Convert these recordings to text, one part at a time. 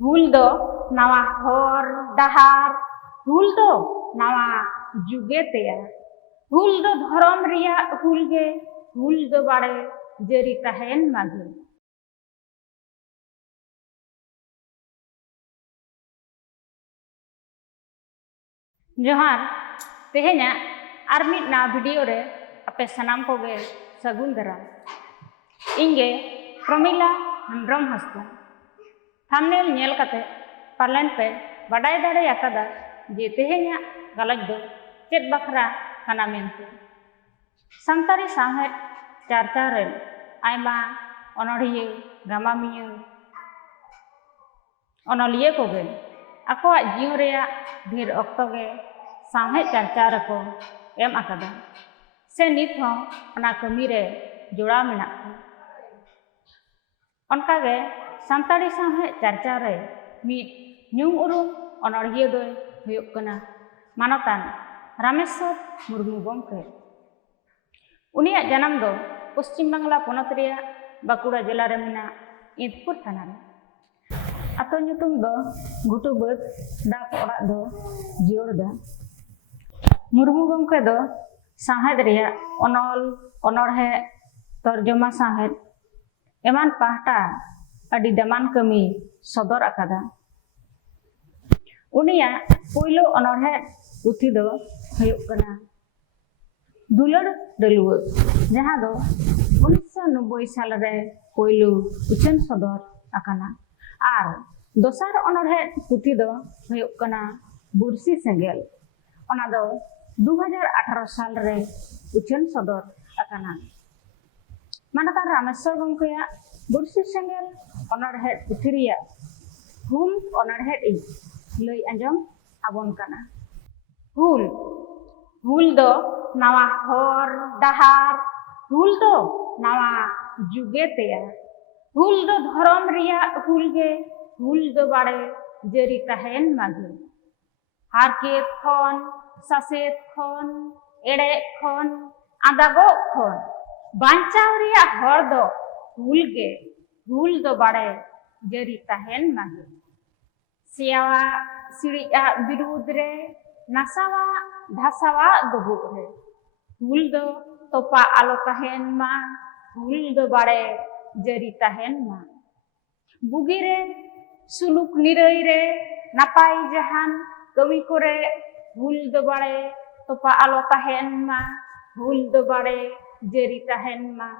भूल दो नवा हर डहार भूल दो नवा जुगे तेया भूल दो धर्म रिया भूल गे भूल दो बाड़े जरी तहन मागे। जोहार तेहेना आर मिद ना वीडियो रे आपे सनाम कोगे सगुन दाराम। इंगे प्रमिला हेम्ब्रम हांसदा थंबनेल नेल कते पालन पे बाडाय दाड़े आकादा जे तेहेना गलत दो चेद बखरा काना मेनते। सानतारी साहेब चर्चा रे आयमा अनड़िये गामामिये अनलिये कोगे आकोआ जीवन रेया ढेर अक्तो गे साहेब चर्चा रको एम आकादा से नित हों अना कमी रे जोड़ा मेना को। अनकागे सानतारी साहेब चर्चा रे मिद न्यूम उरुम अनड़िये दो हुयुग कना मानतान रामेश्वर मुर्मू गमके। उनिया जन्म दो पश्चिम बांगला पोनत रेया बाकुड़ा जिला रे मेना ईदपुर थाना रे। आतो ᱧᱩᱛᱩᱢ दो घुटू बाद डाक ओड़ाग दो जियोड़दा। मुर्मू गमके दो साहेब रेया अनल अनड़हे तर्जमा साहेब एमान पाहटा अडी दमान कमी सदर आकादा। उनिया पोइलो अनड़हे पुथी दो हुयुग कना दुलड़ दलुआ जहां दो 1990 साल रे पोइलो उचन सदर आकाना। आर दोसार अनड़हे पुथी दो हुयुग कना बुरसी सेंगेल ओना दो 2018 साल रे उचन सदर आकाना। मानतान रामेश्वर गमकेया बुरसी सेंगेल अनड़हे पुथी रिया हुल अनड़हे लई आंजम आबोन काना। हुल हुल दो नवा हर डहार हुल दो नवा जुगे तेया हुल दो धर्म रिया हुल गे हुल दो बाड़े जरी तहन मागे। हारकेत खन सासेत खन एड़े खन आदागो खन बांचाव रिया हर दो हुल गे हुल दो बाड़े जरी तहन मागे। सियावा सिड़िया बिरुद रे नासावा धासावा दुबुग रे हुल दो तोपा आलो तहन मा हुल दो बाड़े जरी तहन मा। बुगी रे सुलुक निरई रे नापाई जहान कमी करे हुल दो बाड़े तोपा आलो तहन मा हुल दो बाड़े जरी तहन मा।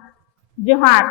जोहार।